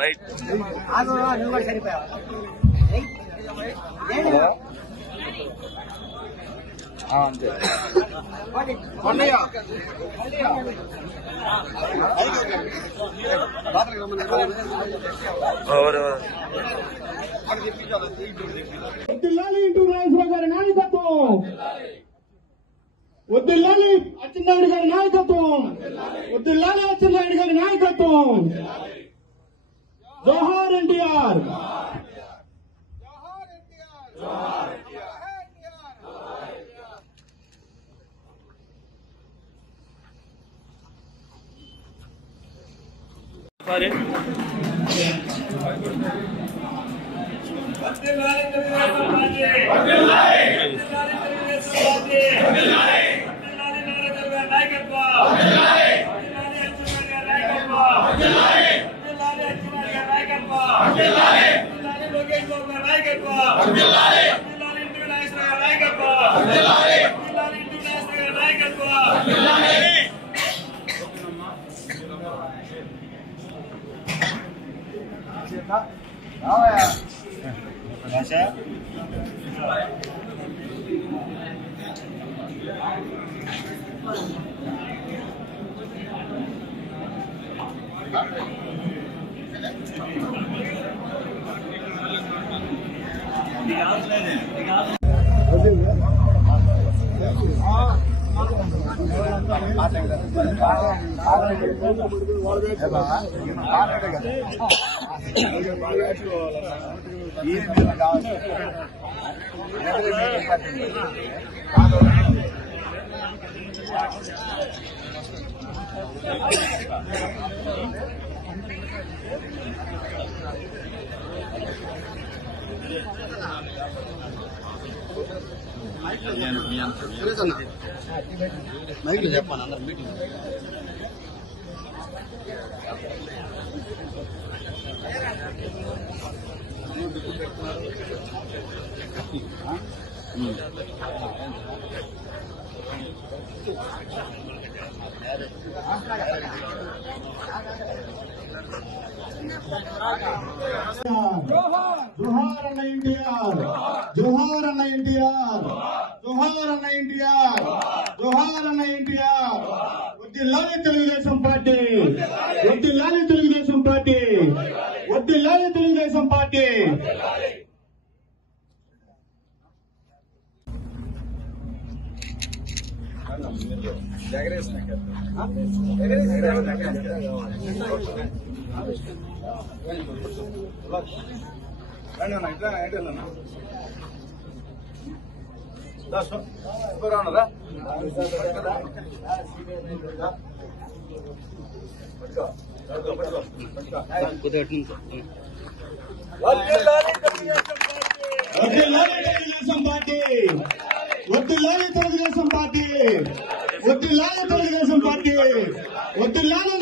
Right అంతే వద్దిల్లాలి into Nageswararao గారి నాయకత్వం, వద్దిల్లాలి అచ్చెన్నాయుడు గారి నాయకత్వం, వద్దిల్లాలి అచ్చెన్నాయుడు గారి నాయకత్వం. జోహార్ ఎన్టీఆర్. మైకులు చెప్పాను అందరు మీటింగ్ జోహార్ అన్న ఎన్టీఆర్, జోహార్ అన్న ఎన్టీఆర్, జోహార్ అన్న ఎన్టీఆర్, జోహార్ అన్న ఎన్టీఆర్. వద్దిల్లాలి తెలుగుదేశం పార్టీ, వద్దిల్లాలి తెలుగుదేశం పార్టీ, వద్దిల్లాలి తెలుగుదేశం పార్టీ. తెలుగుదేశం పార్టీ, వద్దిల్లాలి తెలుగుదేశం పార్టీ, వద్దిల్లాలి తెలుగుదేశం పార్టీ, వద్దిల్లాలి